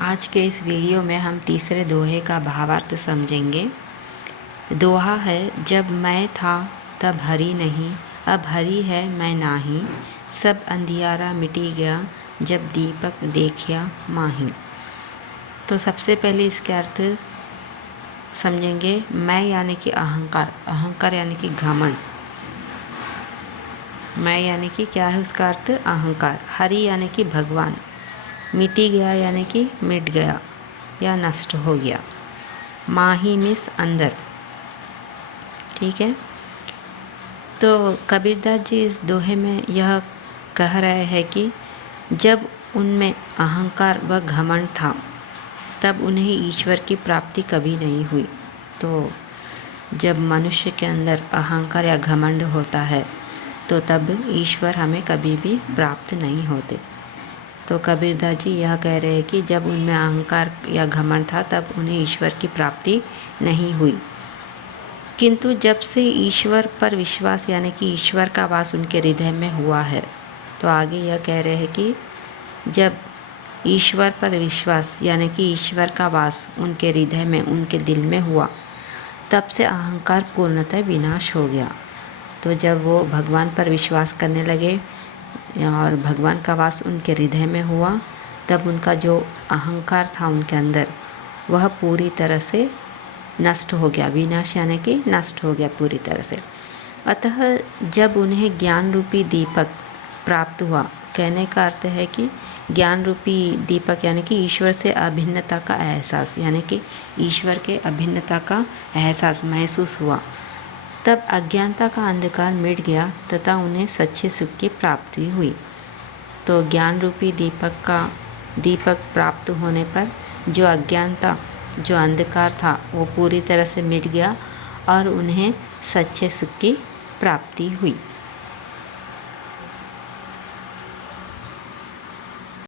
आज के इस वीडियो में हम तीसरे दोहे का भावार्थ समझेंगे। दोहा है, जब मैं था तब हरि नहीं, अब हरि है मैं नाही, सब अंधियारा मिटी गया, जब दीपक देखिया माही। तो सबसे पहले इसके अर्थ समझेंगे। मैं यानी कि अहंकार, अहंकार यानी कि घमंड। मैं यानी कि क्या है उसका अर्थ? अहंकार। हरि यानी कि भगवान। मिटी गया यानी कि मिट गया या नष्ट हो गया। माही मीन्स अंदर। ठीक है। तो कबीरदास जी इस दोहे में यह कह रहे हैं कि जब उनमें अहंकार व घमंड था तब उन्हें ईश्वर की प्राप्ति कभी नहीं हुई। तो जब मनुष्य के अंदर अहंकार या घमंड होता है तो तब ईश्वर हमें कभी भी प्राप्त नहीं होते। तो कबीरदास जी यह कह रहे हैं कि जब उनमें अहंकार या घमंड था तब उन्हें ईश्वर की प्राप्ति नहीं हुई, किंतु जब से ईश्वर पर विश्वास यानी कि ईश्वर का वास उनके हृदय में हुआ है, तो आगे यह कह रहे हैं कि जब ईश्वर पर विश्वास यानी कि ईश्वर का वास उनके हृदय में, उनके दिल में हुआ, तब से अहंकार पूर्णतः विनाश हो गया। तो जब वो भगवान पर विश्वास करने लगे और भगवान का वास उनके हृदय में हुआ, तब उनका जो अहंकार था उनके अंदर, वह पूरी तरह से नष्ट हो गया। विनाश यानी कि नष्ट हो गया पूरी तरह से। अतः जब उन्हें ज्ञान रूपी दीपक प्राप्त हुआ, कहने का अर्थ है कि ज्ञान रूपी दीपक यानी कि ईश्वर से अभिन्नता का एहसास, यानी कि ईश्वर के अभिन्नता का एहसास महसूस हुआ, तब अज्ञानता का अंधकार मिट गया तथा उन्हें सच्चे सुख की प्राप्ति हुई। तो ज्ञान रूपी दीपक प्राप्त होने पर जो अज्ञानता, जो अंधकार था, वो पूरी तरह से मिट गया और उन्हें सच्चे सुख की प्राप्ति हुई।